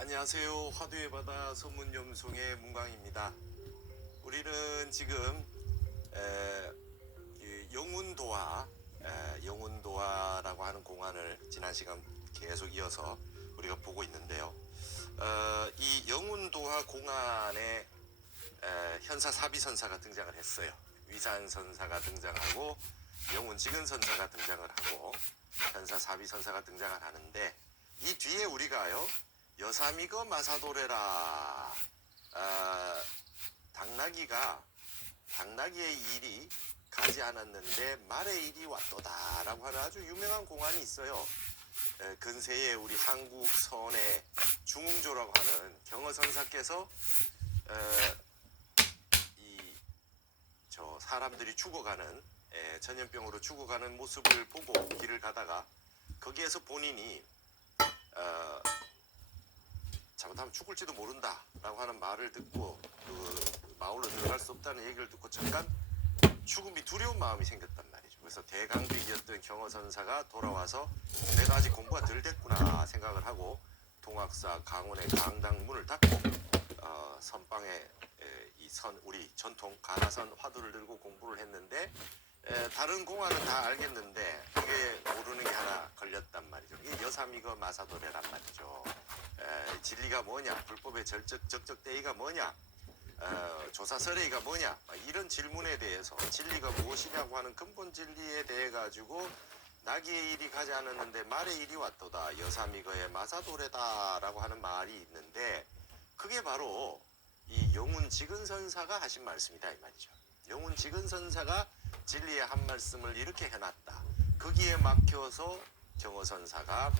안녕하세요. 화두의 바다 소문염송의 문광입니다. 우리는 지금 영운도화, 영운도화라고 하는 공안을 지난 시간 계속 이어서 우리가 보고 있는데요. 이 영운도화 공안에 현사사비선사가 등장을 했어요. 위산선사가 등장하고 영운직은선사가 등장을 하고 현사사비선사가 등장을 하는데, 이 뒤에 우리가요, 여사미거 마사도레라, 당나귀의 일이 가지 않았는데 말의 일이 왔도다 라고 하는 아주 유명한 공안이 있어요. 근세에 우리 한국 선의 중흥조라고 하는 경허선사께서 사람들이 죽어가는, 전염병으로 죽어가는 모습을 보고 길을 가다가 거기에서 본인이 잘못하면 죽을지도 모른다 라고 하는 말을 듣고 그 마을로 들어갈 수 없다는 얘기를 듣고 잠깐 죽음이 두려운 마음이 생겼단 말이죠. 그래서 대강직이었던 경허선사가 돌아와서 내가 아직 공부가 덜 됐구나 생각을 하고 동학사 강원의 강당 문을 닫고 선방에 우리 전통 가나선 화두를 들고 공부를 했는데, 다른 공안은 다 알겠는데 이게 모르는 게 하나 걸렸단 말이죠. 이게 여사미거 마사도래란 말이죠. 진리가 뭐냐, 불법의 적적대의가 뭐냐, 조사설의가 뭐냐, 이런 질문에 대해서 진리가 무엇이냐고 하는 근본 진리에 대해 가지고 나귀의 일이 가지 않았는데 말의 일이 왔도다, 여사미거의 마사도래다라고 하는 말이 있는데, 그게 바로 이 영운직은선사가 하신 말씀이다 이 말이죠. 영운직은선사가 진리의 한 말씀을 이렇게 해놨다. 거기에 막혀서 경허선사가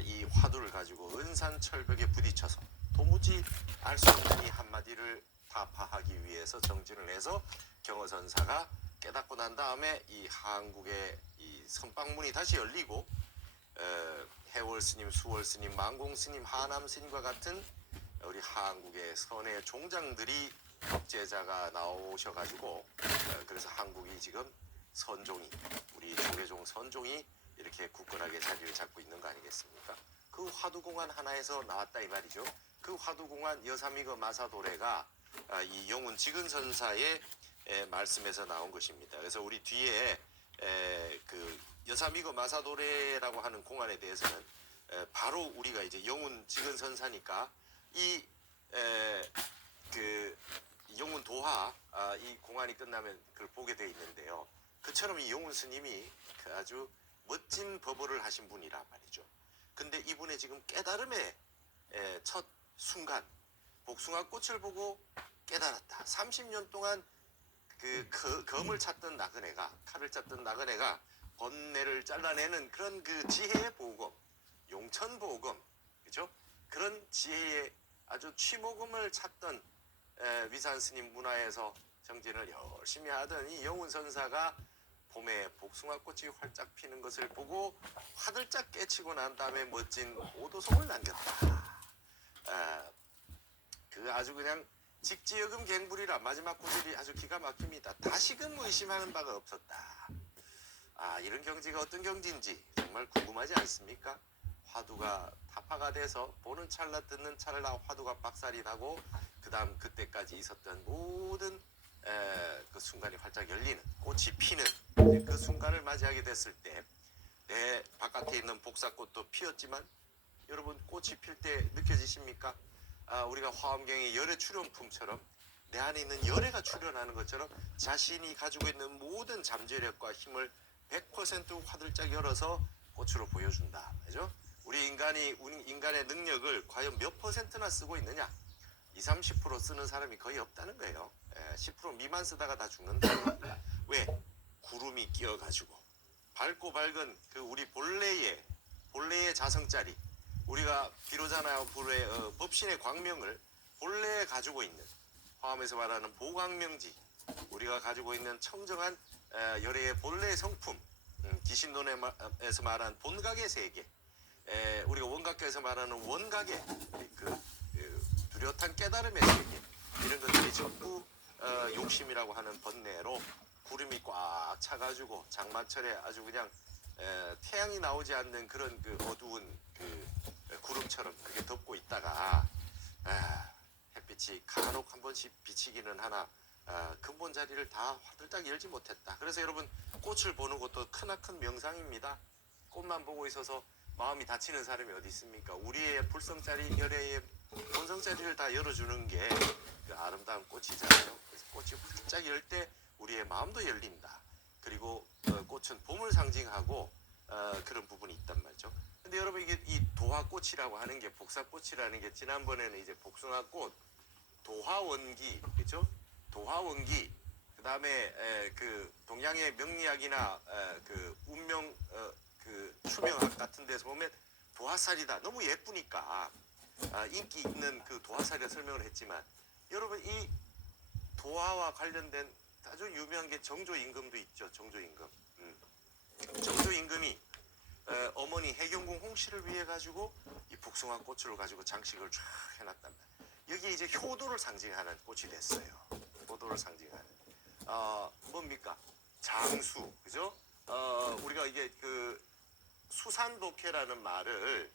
이 화두를 가지고 은산철벽에 부딪혀서 도무지 알 수 없는 이 한마디를 타파하기 위해서 정진을 해서 경허선사가 깨닫고 난 다음에 이 한국의 이 선방문이 다시 열리고, 해월스님, 수월스님, 만공스님, 하남스님과 같은 우리 한국의 선의 종장들이 법제자가 나오셔가지고, 그래서 한국이 지금 선종이, 우리 조계종 선종이 이렇게 굳건하게 자리를 잡고 있는 거 아니겠습니까? 그 화두공안 하나에서 나왔다 이 말이죠. 그 화두공안 여사미거 마사도래가 이 영운직은선사의 말씀에서 나온 것입니다. 그래서 우리 뒤에 그 여사미거 마사도래라고 하는 공안에 대해서는 바로 우리가 이제 영운직은선사니까 그 영운도화 이 공안이 끝나면 그걸 보게 돼 있는데요. 그처럼 이 영운 스님이 그 아주 멋진 법어를 하신 분이란 말이죠. 근데 이분의 지금 깨달음의 첫 순간, 복숭아 꽃을 보고 깨달았다. 30년 동안 검을 찾던 나그네가, 칼을 찾던 나그네가 번뇌를 잘라내는 그런 그 지혜의 보금, 용천보금, 그죠? 그런 지혜의 아주 취모금을 찾던 위산스님 문화에서 정진을 열심히 하던 이 영운선사가 봄에 복숭아꽃이 활짝 피는 것을 보고 화들짝 깨치고 난 다음에 멋진 오도송을 남겼다. 그 아주 그냥 직지역음 갱불이라 마지막 구절이 아주 기가 막힙니다. 다시금 의심하는 바가 없었다. 이런 경지가 어떤 경지인지 정말 궁금하지 않습니까? 화두가 타파가 돼서 보는 찰나 듣는 찰나 화두가 박살이 나고 그 다음 그때까지 있었던 모든 그 순간이 활짝 열리는, 꽃이 피는 그 순간을 맞이하게 됐을 때, 내 바깥에 있는 복사꽃도 피었지만 여러분 꽃이 필 때 느껴지십니까? 우리가 화엄경의 열애 출현품처럼 내 안에 있는 열애가 출현하는 것처럼 자신이 가지고 있는 모든 잠재력과 힘을 100% 화들짝 열어서 꽃으로 보여준다. 그죠? 우리 인간의 능력을 과연 몇 퍼센트나 쓰고 있느냐? 20, 30% 쓰는 사람이 거의 없다는 거예요. 10% 미만 쓰다가 다 죽는다는 겁니다. 왜? 구름이 끼어가지고 밝고 밝은 그 우리 본래의 자성짜리, 우리가 비로자나 법신의 광명을 본래에 가지고 있는, 화엄에서 말하는 보광명지, 우리가 가지고 있는 청정한 열애의 본래의 성품, 기신론에서 말하는 본각의 세계, 우리가 원각교에서 말하는 원각의 뚜렷한 깨달음의 세계, 이런 것들이 전부 욕심이라고 하는 번뇌로 구름이 꽉 차가지고 장마철에 아주 그냥 태양이 나오지 않는 그런 그 어두운 그 구름처럼 그게 덮고 있다가 같이 간혹 한 번씩 비치기는 하나 근본 자리를 다 화들짝 열지 못했다. 그래서 여러분 꽃을 보는 것도 크나큰 명상입니다. 꽃만 보고 있어서 마음이 다치는 사람이 어디 있습니까? 우리의 불성자리 열애의 본성자리를 다 열어주는 게 그 아름다운 꽃이잖아요. 그래서 꽃이 활짝 열 때 우리의 마음도 열린다. 그리고 꽃은 봄을 상징하고 그런 부분이 있단 말이죠. 근데 여러분 이게 이 도화꽃이라고 하는 게 복사꽃이라는 게 지난번에는 이제 복숭아꽃, 도화원기, 그렇죠? 도화원기. 그다음에 그 동양의 명리학이나 그 운명 그 추명학 같은 데서 보면 도화살이다. 너무 예쁘니까 인기 있는 그 도화살이라 설명을 했지만 여러분 이 도화와 관련된 아주 유명한 게 정조임금도 있죠. 정조임금. 정조임금이 어머니 해경궁 홍씨를 위해 가지고 이 복숭아 꽃을 가지고 장식을 쫙 해놨단 말이에요. 여기에 이제 효도를 상징하는 꽃이 됐어요. 효도를 상징하는. 뭡니까? 장수, 그죠? 우리가 이게 그 수산복해라는 말을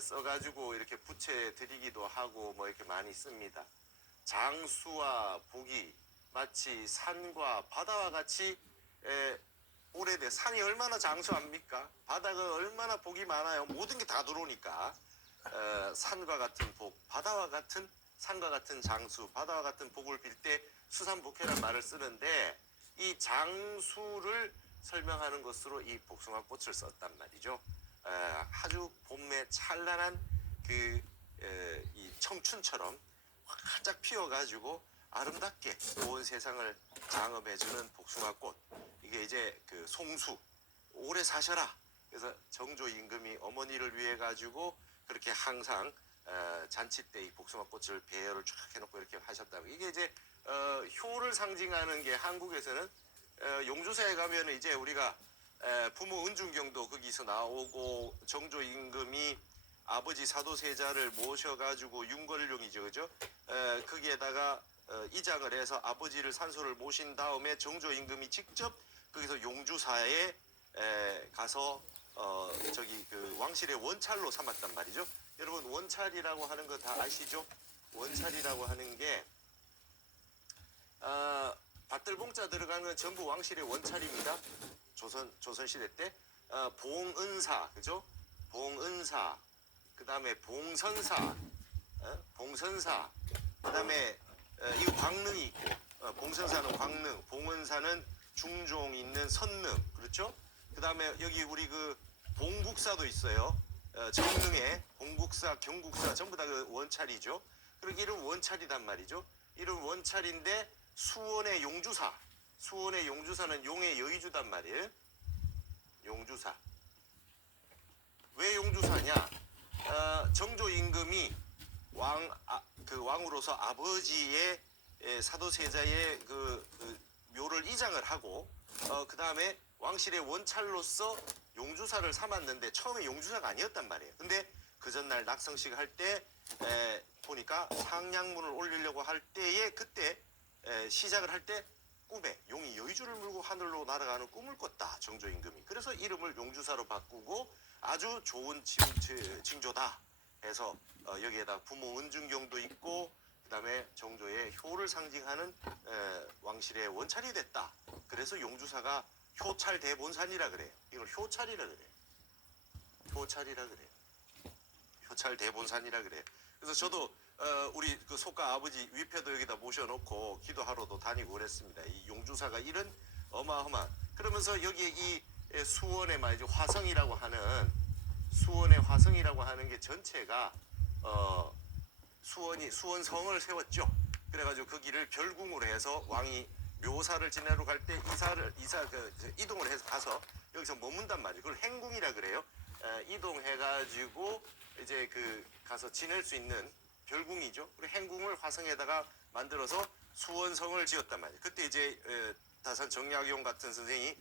써가지고 이렇게 부채 드리기도 하고 뭐 이렇게 많이 씁니다. 장수와 복이 마치 산과 바다와 같이 오래돼. 산이 얼마나 장수합니까? 바다가 얼마나 복이 많아요. 모든 게 다 들어오니까 산과 같은 복, 바다와 같은 산과 같은 장수, 바다와 같은 복을 빌 때 수산복해라는 말을 쓰는데 이 장수를 설명하는 것으로 이 복숭아 꽃을 썼단 말이죠. 아주 봄에 찬란한 그 이 청춘처럼 활짝 피어가지고 아름답게 온 세상을 장엄해주는 복숭아꽃. 이게 이제 그 송수 오래 사셔라. 그래서 정조 임금이 어머니를 위해 가지고 그렇게 항상 잔치 때 이 복숭아꽃을 배열을 쫙 해놓고 이렇게 하셨다고. 이게 이제 효를 상징하는 게 한국에서는 용주사에 가면은 이제 우리가 부모 은중경도 거기서 나오고 정조 임금이 아버지 사도세자를 모셔가지고 윤걸룡이죠, 그죠? 거기에다가 이장을 해서 아버지를 산소를 모신 다음에 정조 임금이 직접 거기서 용주사에 가서 저기 그 왕실의 원찰로 삼았단 말이죠. 여러분 원찰이라고 하는 거 다 아시죠? 원찰이라고 하는 게 밭들봉자 들어가는 건 전부 왕실의 원찰입니다. 조선 시대 때 봉은사, 그죠? 봉은사, 그 다음에 봉선사, 봉선사, 그 다음에 이거 광릉이 있고, 봉선사는 광릉, 봉은사는 중종 있는 선릉, 그렇죠? 그 다음에 여기 우리 그 봉국사도 있어요. 정릉에 봉국사, 경국사 전부 다 그 원찰이죠. 그리고 이름 원찰이단 말이죠. 이름 원찰인데 수원의 용주사, 수원의 용주사는 용의 여의주단 말이에요. 용주사. 왜 용주사냐? 정조 임금이 왕으로서 아버지의 사도세자의 그 묘를 이장을 하고 그 다음에 왕실의 원찰로서 용주사를 삼았는데 처음에 용주사가 아니었단 말이에요. 근데 그 전날 낙성식 할 때 보니까 상냥문을 올리려고 할 때에 그때 시작을 할 때 꿈에 용이 여의주를 물고 하늘로 날아가는 꿈을 꿨다. 정조 임금이. 그래서 이름을 용주사로 바꾸고 아주 좋은 징조다 해서 여기에다 부모 은중경도 있고 그 다음에 정조의 효를 상징하는 왕실의 원찰이 됐다. 그래서 용주사가 효찰대본산이라 그래요. 이걸 효찰이라 그래요. 효찰이라 그래요. 효찰대본산이라 그래요. 그래서 저도 우리 그 소가 아버지 위패도 여기다 모셔놓고 기도하러도 다니고 그랬습니다. 이 용주사가 이런 어마어마한. 그러면서 여기에 이 수원의 말이죠. 화성이라고 하는 수원의 화성이라고 하는 게 전체가 수원성을 세웠죠. 그래가지고 거기를 별궁으로 해서 왕이 묘사를 지내러 갈 때 이동을 해서 가서 여기서 머문단 말이에요. 그걸 행궁이라 그래요. 이동해가지고 이제 그 가서 지낼 수 있는 별궁이죠. 그리고 행궁을 화성에다가 만들어서 수원성을 지었단 말이에요. 그때 이제 다산 정약용 같은 선생이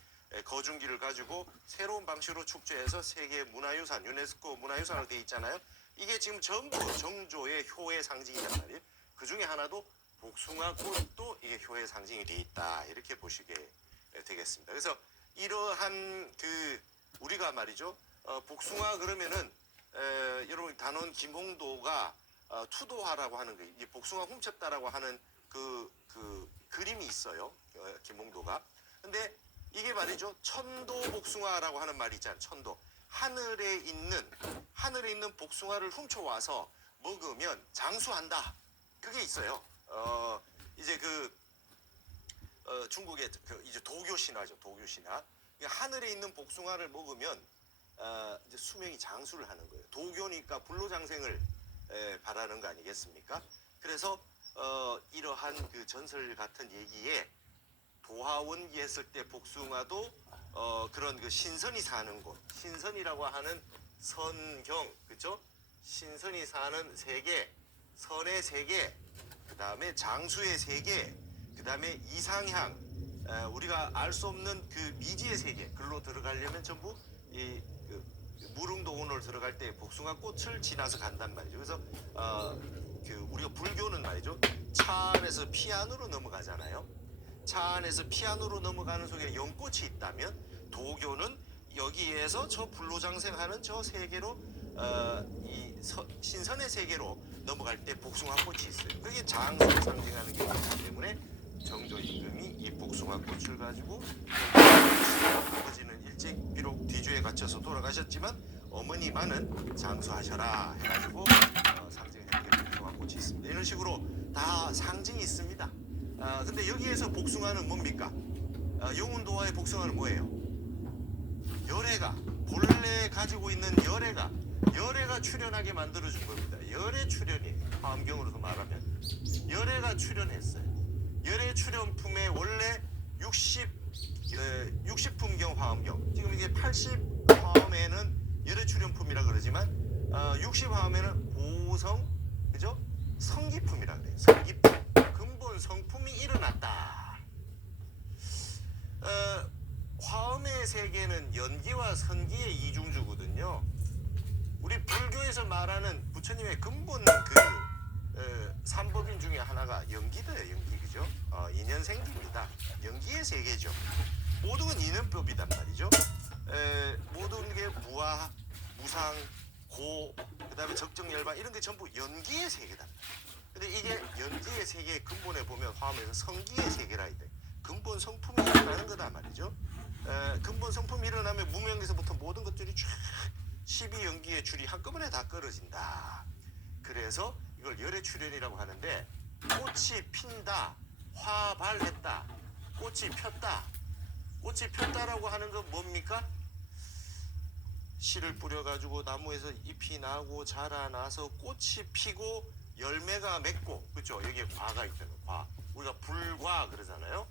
거중기를 가지고 새로운 방식으로 축제해서 세계 문화유산, 유네스코 문화유산으로 돼 있잖아요. 이게 지금 전부 정조의 효의 상징이란 말이에요. 그 중에 하나도 복숭아꽃도 이게 효의 상징이 돼 있다. 이렇게 보시게 되겠습니다. 그래서 이러한 그 우리가 말이죠. 복숭아 그러면은 여러분 단원 김홍도가 투도화라고 하는 거, 이 복숭아 훔쳤다라고 하는 그 그림이 있어요. 김홍도가. 근데 이게 말이죠. 천도 복숭아라고 하는 말이 있잖아요. 천도. 하늘에 있는 복숭아를 훔쳐와서 먹으면 장수한다. 그게 있어요. 이제 중국의 이제 도교 신화죠. 도교 신화. 하늘에 있는 복숭아를 먹으면 이제 수명이 장수를 하는 거예요. 도교니까 불로장생을 바라는 거 아니겠습니까? 그래서 이러한 그 전설 같은 얘기에 도화원기 했을 때 복숭아도 그런 그 신선이 사는 곳, 신선이라고 하는 선경, 그렇죠? 신선이 사는 세계, 선의 세계, 그 다음에 장수의 세계, 그 다음에 이상향, 우리가 알 수 없는 그 미지의 세계, 글로 들어가려면 전부 그 무릉도원을 들어갈 때 복숭아 꽃을 지나서 간단 말이죠. 그래서 우리가 불교는 말이죠. 차 안에서 피 안으로 넘어가잖아요. 차 안에서 피 안으로 넘어가는 속에 연꽃이 있다면 도교는 여기에서 저 불로장생하는 저 세계로 신선의 세계로 넘어갈 때 복숭아 꽃이 있어요. 그게 장수를 상징하는 게 있기 때문에 정조 임금이 이 복숭아 꽃을 가지고 아버지는 일찍 비록 뒤주에 갇혀서 돌아가셨지만 어머니만은 장수하셔라 해가지고 상징하는 게 복숭아 꽃이 있습니다. 이런 식으로 다 상징이 있습니다. 근데 여기에서 복숭아는 뭡니까? 용운도화의 복숭아는 뭐예요? 열애가 본래 가지고 있는 열애가 출현하게 만들어준 겁니다. 열애 출현이에요. 화엄경으로서 말하면 열애가 출현했어요. 열애 출현품에 원래 60품경 화엄경, 지금 이게 80화엄에는 열애 출현품이라 그러지만 60화엄에는 보성, 그죠? 성기품이라 그래요. 성기품. 근본 성품이 일어났다. 화엄의 세계는 연기와 선기의 이중주거든요. 우리 불교에서 말하는 부처님의 근본 삼법인 중에 하나가 연기도예요. 연기, 그죠? 인연생기입니다. 연기의 세계죠. 모든 건 인연법이단 말이죠. 모든 게 무아, 무상, 고, 그 다음에 적정열반 이런 게 전부 연기의 세계다. 근데 이게 연기의 세계의 근본에 보면 화엄에서 성기의 세계라 이래. 근본 성품이 일어나는 거다 말이죠. 근본 성품이 일어나면 무명에서부터 모든 것들이 쫙 12연기의 줄이 한꺼번에 다 끊어진다. 그래서 이걸 열애 출현이라고 하는데, 꽃이 핀다, 화발했다, 꽃이 폈다. 꽃이 폈다라고 하는 건 뭡니까? 씨를 뿌려가지고 나무에서 잎이 나고 자라나서 꽃이 피고 열매가 맺고, 그렇죠? 여기에 과가 있다는 과. 우리가 불과 그러잖아요.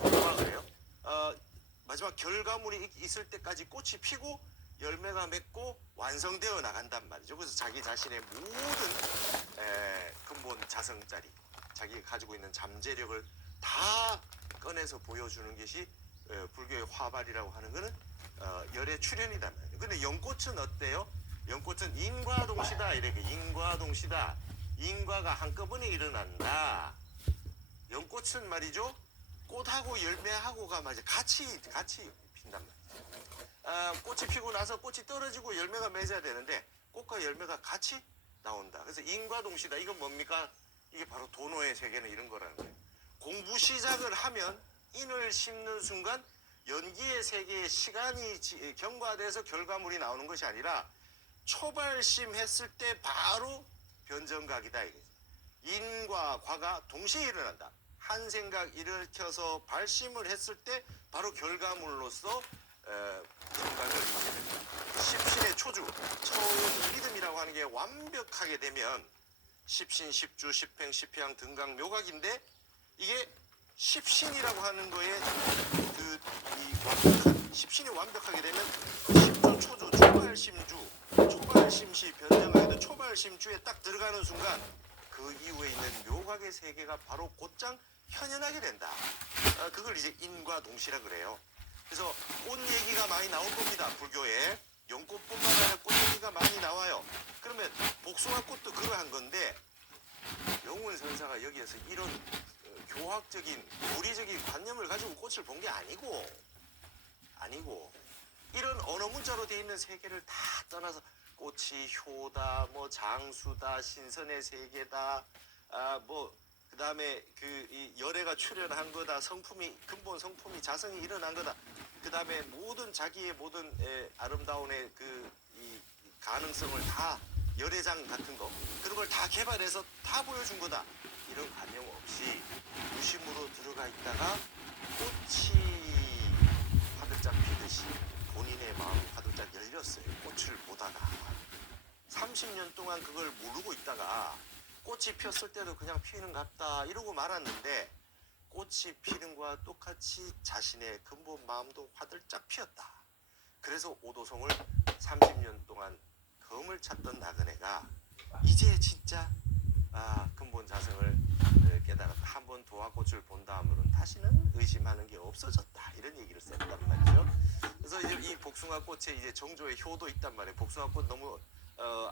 불과 그래요. 마지막 결과물이 있을 때까지 꽃이 피고 열매가 맺고 완성되어 나간단 말이죠. 그래서 자기 자신의 모든 근본 자성짜리, 자기가 가지고 있는 잠재력을 다 꺼내서 보여주는 것이 불교의 화발이라고 하는 것은 열의 출현이다 말이에요. 근데 연꽃은 어때요? 연꽃은 인과동시다 이렇게. 인과동시다. 인과가 한꺼번에 일어난다. 연꽃은 말이죠. 꽃하고 열매하고가 맞아 같이 핀단 말이에요. 꽃이 피고 나서 꽃이 떨어지고 열매가 맺어야 되는데 꽃과 열매가 같이 나온다. 그래서 인과동시다. 이건 뭡니까? 이게 바로 도노의 세계는 이런 거라는 거예요. 공부 시작을 하면 인을 심는 순간 연기의 세계에 시간이 경과돼서 결과물이 나오는 것이 아니라 초발심했을 때 바로 변정각이다. 이게 인과 과가 동시에 일어난다. 한 생각 일으켜서 발심을 했을 때 바로 결과물로서 정각을 이루게 됩니다. 십신의 초주, 처음 리듬이라고 하는 게 완벽하게 되면 십신, 십주, 십행, 십향, 등각, 묘각인데 이게 십신이라고 하는 거에 완벽한 십신이 완벽하게 되면 십주, 초주, 초발심주, 초발심시 변정하게 된 초발심주에 딱 들어가는 순간 그 이후에 있는 묘각의 세계가 바로 곧장 현현하게 된다. 그걸 이제 인과동시라 그래요. 그래서 꽃 얘기가 많이 나올 겁니다. 불교에. 연꽃뿐만 아니라 꽃 얘기가 많이 나와요. 그러면 복숭아꽃도 그러한 건데 영운선사가 여기에서 이런 교학적인 무리적인 관념을 가지고 꽃을 본 게 아니고 이런 언어 문자로 되어 있는 세계를 다 떠나서 꽃이 효다, 뭐 장수다, 신선의 세계다, 뭐 그다음에 이 열애가 출현한 거다, 성품이 근본 성품이 자성이 일어난 거다. 그다음에 모든 자기의 모든 아름다운 이 가능성을 다 열애장 같은 거 그런 걸 다 개발해서 다 보여준 거다. 이런 관용 없이 무심으로 들어가 있다가 꽃이 화들짝 피듯이 본인의 마음이 화들짝 열렸어요. 꽃을 보다가 30년 동안 그걸 모르고 있다가 꽃이 폈을 때도 그냥 피는 같다 이러고 말았는데 꽃이 피는 거와 똑같이 자신의 근본 마음도 화들짝 피었다. 그래서 오도송을 30년 동안 검을 찾던 나그네가 이제 진짜 근본 자성을 깨달았다. 한번 도화꽃을 본 다음으로는 다시는 의심하는 게 없어졌다. 이런 얘기를 썼단 말이죠. 그래서 이제 이 복숭아꽃에 이제 정조의 효도 있단 말이에요. 복숭아꽃 너무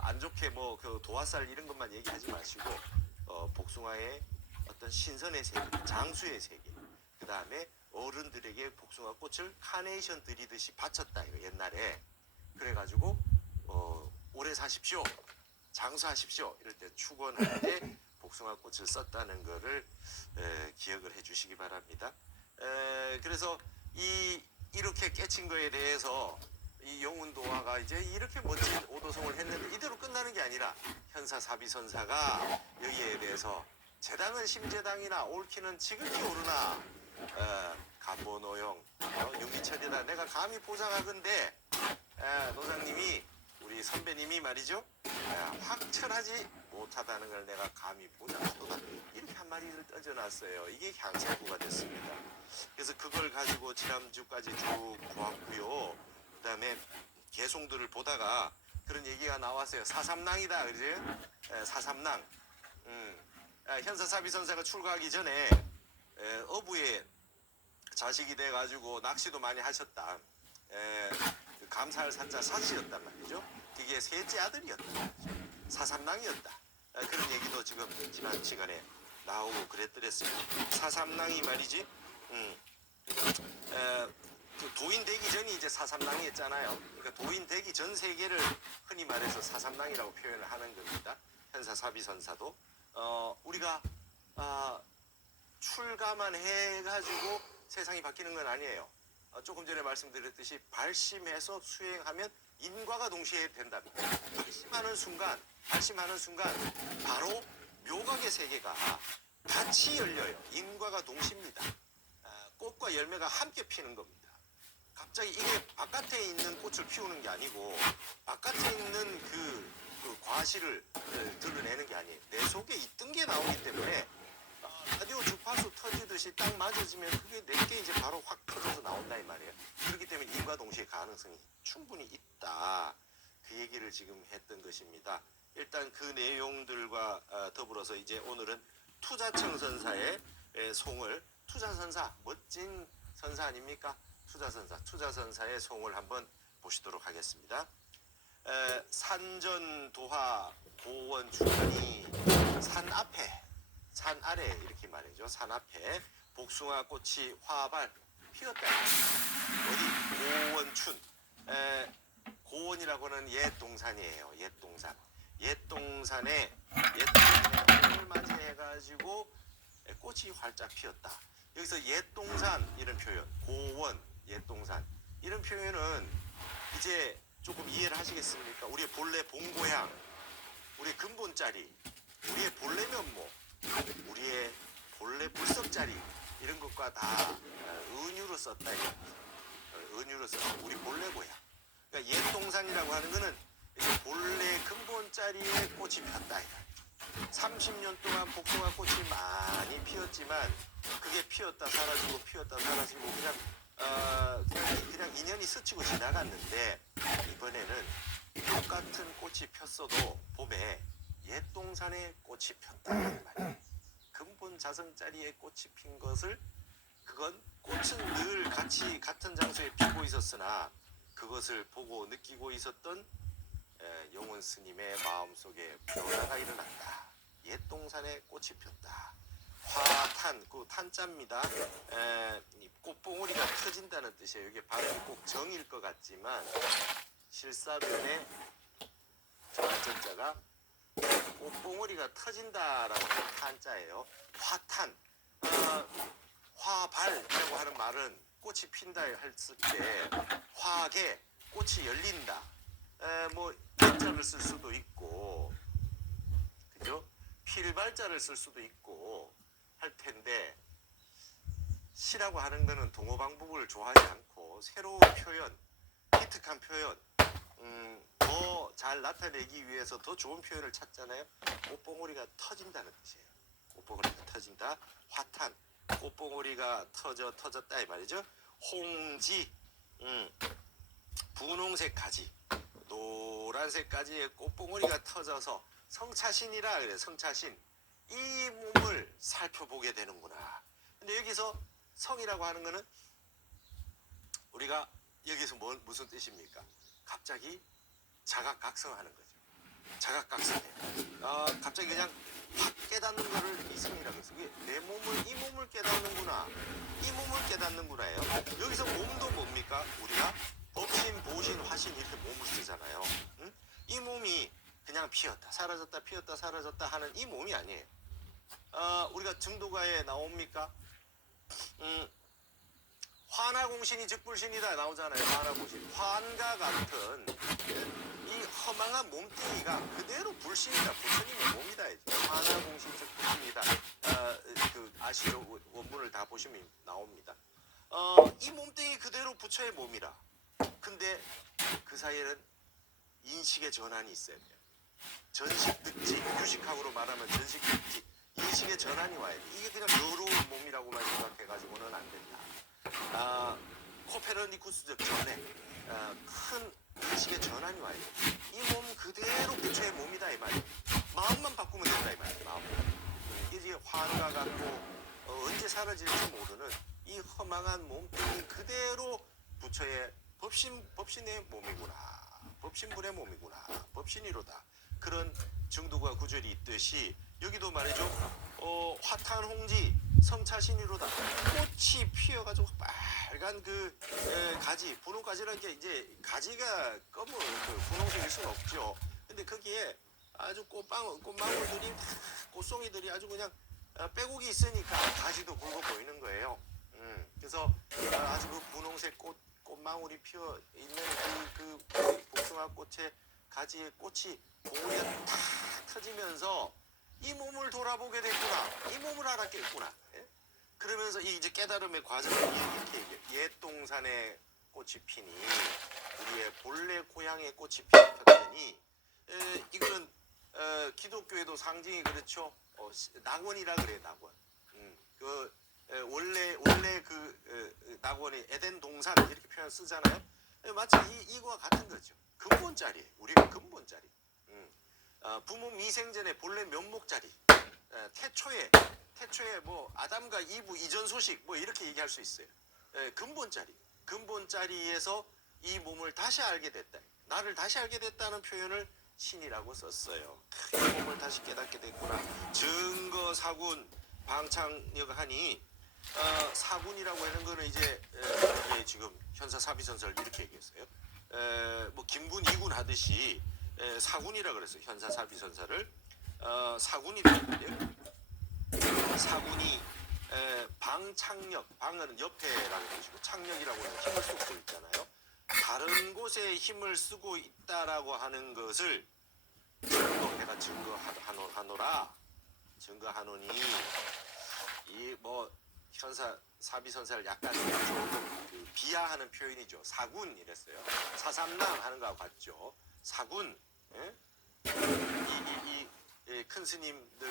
안 좋게 뭐 그 도화살 이런 것만 얘기하지 마시고 복숭아의 어떤 신선의 세계, 장수의 세계, 그 다음에 어른들에게 복숭아꽃을 카네이션 드리듯이 바쳤다 이거 옛날에. 그래가지고 오래 사십시오, 장수하십시오 이럴 때 축원할 때 복숭아꽃을 썼다는 거를 기억을 해주시기 바랍니다. 그래서 이렇게 깨친 거에 대해서 이 영운도화가 이제 이렇게 멋진 오도송을 했는데 이대로 끝나는 게 아니라 현사사비선사가 여기에 대해서 재당은 심재당이나 옳기는 지극히 옳으나 간보노용 윤기철이다 내가 감히 보장하건대 노장님이 우리 선배님이 말이죠 확철하지 못하다는 걸 내가 감히 보장하도다 이렇게 한 마디를 던져놨어요. 이게 향사구가 됐습니다. 그래서 그걸 가지고 지난주까지 쭉 보았고요. 그 다음에 개송들을 보다가 그런 얘기가 나왔어요. 사삼낭이다 그지? 사삼낭. 현사사비선사가 출가하기 전에 어부의 자식이 돼가지고 낚시도 많이 하셨다. 감사할 사자 사시였단 말이죠. 그게 셋째 아들이었다. 사삼낭이었다. 그런 얘기도 지금 지난 시간에 나오고 그랬더랬습니다. 사삼낭이 말이지. 그 도인 되기 전이 이제 사삼낭이었잖아요. 그러니까 도인 되기 전 세계를 흔히 말해서 사삼낭이라고 표현을 하는 겁니다. 현사사비선사도 우리가 출가만 해가지고 세상이 바뀌는 건 아니에요. 조금 전에 말씀드렸듯이 발심해서 수행하면 인과가 동시에 된답니다. 발심하는 순간 바로 묘각의 세계가 같이 열려요. 인과가 동시입니다. 꽃과 열매가 함께 피는 겁니다. 갑자기 이게 바깥에 있는 꽃을 피우는 게 아니고 바깥에 있는 그 과실을 드러내는 게 아니에요. 내 속에 있던 게 나오기 때문에 라디오 주파수 터지듯이 딱 맞아지면 그게 내게 이제 바로 확 터져서 나온다 이 말이에요. 그렇기 때문에 인과 동시에 가능성이 충분히 있다. 그 얘기를 지금 했던 것입니다. 일단 그 내용들과 더불어서 이제 오늘은 투자청 선사의 송을 투자선사 멋진 선사 아닙니까? 투자선사의 송을 한번 보시도록 하겠습니다. 산전도화 고원 중간이 산 앞에 산 아래 이렇게 말이죠. 산 앞에 복숭아 꽃이 화발 피었다. 어디 고원춘 고원이라고는 옛 동산이에요. 옛 동산에 봄을 맞이해가지고 꽃이 활짝 피었다. 여기서 옛 동산 이런 표현, 고원 옛 동산 이런 표현은 이제 조금 이해를 하시겠습니까? 우리의 본래 본고향, 우리의 근본자리, 우리의 본래 면모, 우리의 본래 불석자리 이런 것과 다 은유로 썼다 이거. 은유로 썼다. 우리 본래 고향. 그러니까 옛 동산이라고 하는 거는 이제 본래 근본자리에 꽃이 폈다 이거. 30년 동안 복숭아 꽃이 많이 피었지만 그게 피었다 사라지고 피었다 사라지고 그냥 인연이 스치고 지나갔는데 이번에는 똑같은 꽃이 폈어도 봄에 옛 동산에 꽃이 폈다 말이에요. 근본 자성자리에 꽃이 핀 것을 그건 꽃은 늘 같이 같은 장소에 피고 있었으나 그것을 보고 느끼고 있었던 용원 스님의 마음속에 변화가 일어났다. 옛 동산에 꽃이 폈다. 화탄, 그 탄자입니다. 꽃봉오리가 터진다는 뜻이에요. 이게 발음이 꼭 정일 것 같지만 실사변에 저자가 꽃봉오리가 터진다라고 하는 탄자예요. 화탄, 화발이라고 하는 말은 꽃이 핀다 했을 때 화계, 꽃이 열린다. 뭐 한자를 쓸 수도 있고, 그죠? 필발자를 쓸 수도 있고 할 텐데 시라고 하는 거는 동어 방법을 좋아하지 않고 새로운 표현, 기특한 표현, 더 잘 나타내기 위해서 더 좋은 표현을 찾잖아요. 꽃봉오리가 터진다는 뜻이에요. 꽃봉오리가 터진다. 화탄, 꽃봉오리가 터졌다 이 말이죠. 홍지, 분홍색 가지, 노란색 가지에 꽃봉오리가 터져서 성차신이라 그래. 성차신, 이 몸을 살펴보게 되는구나. 근데 여기서 성이라고 하는 거는 우리가 여기서 무슨 뜻입니까? 갑자기 자각각성하는 거죠. 자각각성해. 갑자기 그냥 확 깨닫는 거를 이성이라고 해서 내 몸을, 이 몸을 깨닫는구나. 이 몸을 깨닫는구나예요. 여기서 몸도 뭡니까? 우리가 법신, 보신, 화신 이렇게 몸을 쓰잖아요. 응? 이 몸이 그냥 피었다 사라졌다 피었다 사라졌다 하는 이 몸이 아니에요. 우리가 증도가에 나옵니까? 화나공신이 즉불신이다 나오잖아요. 화나공신. 환과 같은 이 허망한 몸뚱이가 그대로 불신이다. 부처님의 몸이다. 화나공신 즉불신이다. 아시죠? 원문을 다 보시면 나옵니다. 이 몸뚱이 그대로 부처의 몸이라. 근데 그 사이에는 인식의 전환이 있어야 돼요. 전식득지, 유식학으로 말하면 전식득지, 인식의 전환이 와야 돼. 이게 그냥 더러운 몸이라고만 생각해가지고는 안 된다. 코페르니쿠스적 전에 큰 인식의 전환이 와야 돼. 이 몸 그대로 부처의 몸이다 이 말이야. 마음만 바꾸면 된다 이 말이야. 마음. 이게 화가 같고 언제 사라질지 모르는 이 허망한 몸뚱이 그대로 부처의 법신의 몸이구나. 법신분의 몸이구나. 법신이로다. 그런 증도가 구절이 있듯이 여기도 말이죠. 화탄홍지 성차신이로다. 꽃이 피어가지고 빨간 가지, 분홍가지라는 게 이제 가지가 검은 분홍색일 수는 없죠. 근데 거기에 아주 꽃망울들이, 꽃송이들이 아주 그냥 빼곡이 있으니까 가지도 굵어 보이는 거예요. 그래서 아주 그 분홍색 꽃망울이 피어 있는 그 복숭아 꽃의 가지의 꽃이 봉오리가 탁 터지면서 이 몸을 돌아보게 됐구나. 이 몸을 알았겠구나. 예? 그러면서 이 이제 깨달음의 과정을 이렇게 얘기해요. 옛 동산에 꽃이 피니 우리의 본래 고향의 꽃이 피었더니 이거는 기독교에도 상징이 그렇죠. 낙원이라 그래요. 낙원. 원래 그 낙원이 에덴 동산 이렇게 표현 쓰잖아요. 마치 이거와 같은 거죠. 근본자리예요. 우리가 근본자리. 부모 미생전에 본래 면목자리. 태초에 뭐 아담과 이브 이전 소식 뭐 이렇게 얘기할 수 있어요. 근본자리. 근본자리에서 이 몸을 다시 알게 됐다. 나를 다시 알게 됐다는 표현을 신이라고 썼어요. 이 몸을 다시 깨닫게 됐구나. 증거 사군 방창력하니 사군이라고 하는 거는 이제 지금 현사 사비선설 이렇게 얘기했어요. 뭐 김군 이군 하듯이 사군이라 그랬어요. 현사 사비선설을 사군이라고 했는데요. 사군이 방창력, 방은 옆에라는 뜻이고 창력이라고 하는 힘을 쏟고 있잖아요. 다른 곳에 힘을 쓰고 있다라고 하는 것을 내가 증거하노라. 증거하노니 이 뭐 현사 사비선사를 약간 조금 비하하는 표현이죠. 사군 이랬어요. 사삼남 하는 거하고 같죠. 사군. 예? 이 큰 스님들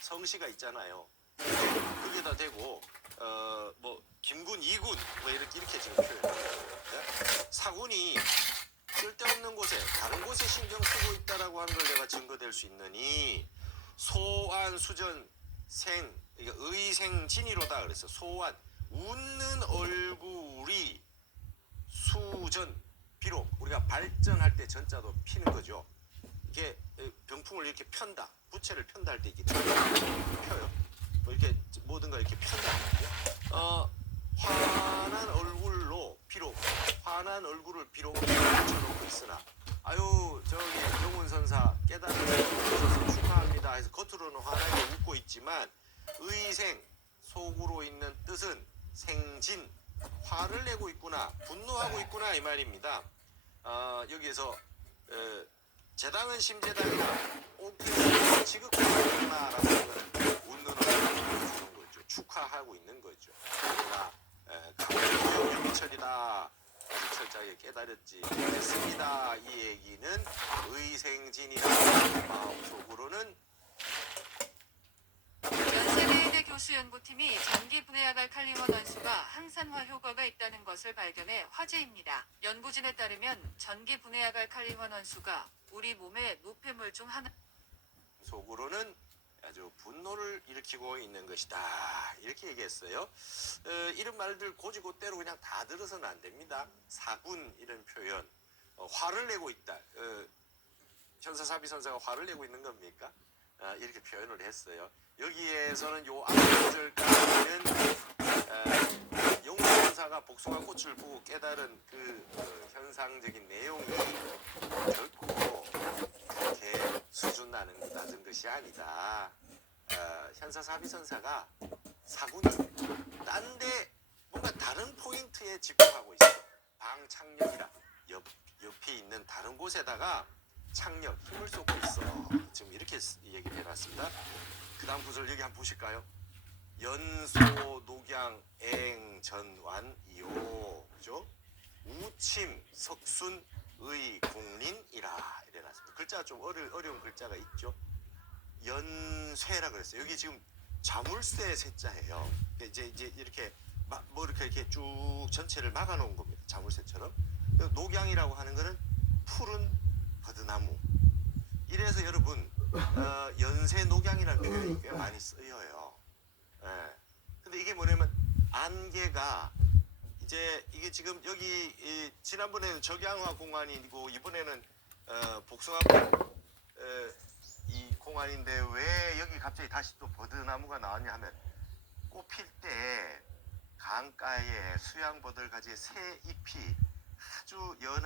성씨가 있잖아요. 그게다 대고 뭐 김군 이군 뭐 이렇게 지금 표현해요. 예? 사군이 쓸데없는 곳에 다른 곳에 신경 쓰고 있다라고 하는 걸 내가 증거될 수 있느니 소안 수전 생 의생진이로다 그랬어. 소안 웃는 얼굴이 수전 비록 우리가 발전할 때 전자도 피는 거죠. 이게 병풍을 이렇게 편다, 부채를 편다 할 때 이렇게 펴요. 뭐 이렇게 모든 걸 이렇게 편다. 화난 얼굴을 비록 붙여놓고 있으나 아유 저기 영훈 선사 깨달으셔서 축하합니다 해서 겉으로는 환하게 웃고 있지만 의생 속으로 있는 뜻은 생진 화를 내고 있구나 분노하고 있구나 이 말입니다. 여기에서 재당은 심재당이나 옥태는 지극하구나라고 하는 웃는 얼굴을 보여주는 거죠. 축하하고 있는 거죠. 그러나 가만히 영미철이다. 철저하게 깨달았지 했습니다. 이 얘기는 의생진이라 마음속으로는 연세대의대 교수 연구팀이 전기 분해약알 칼륨원 원수가 항산화 효과가 있다는 것을 발견해 화제입니다. 연구진에 따르면 전기 분해약알 칼륨원 원수가 우리 몸의 노폐물 중 하나. 속으로는 아주 분노를 일으키고 있는 것이다. 이렇게 얘기했어요. 이런 말들 고지고대로 그냥 다 들어서는 안 됩니다. 사군 이런 표현, 화를 내고 있다. 현사사비 선사가 화를 내고 있는 겁니까? 이렇게 표현을 했어요. 여기에서는 요 앞구절까지는 영웅 선사가 복숭아 꽃을 보고 깨달은 그 현상적인 내용이 결코 그렇게 수준 낮은 것이 아니다. 현사사비선사가 사군이 딴데 뭔가 다른 포인트에 집중하고 있어. 방창력이라 옆에 있는 다른 곳에다가 창력, 힘을 쏟고 있어. 지금 이렇게 얘기를 해놨습니다. 그 다음 구절 여기 한번 보실까요? 연소 녹양 앵전완이요. 그죠? 우침 석순 의공린이라 이래놨습니다. 글자가 좀 어려운 글자가 있죠. 연쇠라 그랬어요. 여기 지금 자물쇠 세자예요. 이제 이렇게 뭐 이렇게 쭉 전체를 막아놓은 겁니다. 자물쇠처럼. 녹양이라고 하는 거는 푸른 버드나무. 이래서 여러분 연쇠 녹양이라는 표현이 꽤 많이 쓰여요. 예. 근데 이게 뭐냐면 안개가 이제 이게 지금 여기 지난번에는 적양화 공안이고 이번에는 복숭아 이 공안인데 왜 여기 갑자기 다시 또 버드나무가 나왔냐 하면 꽃필 때 강가에 수양버들 가지의 새 잎이 아주 연한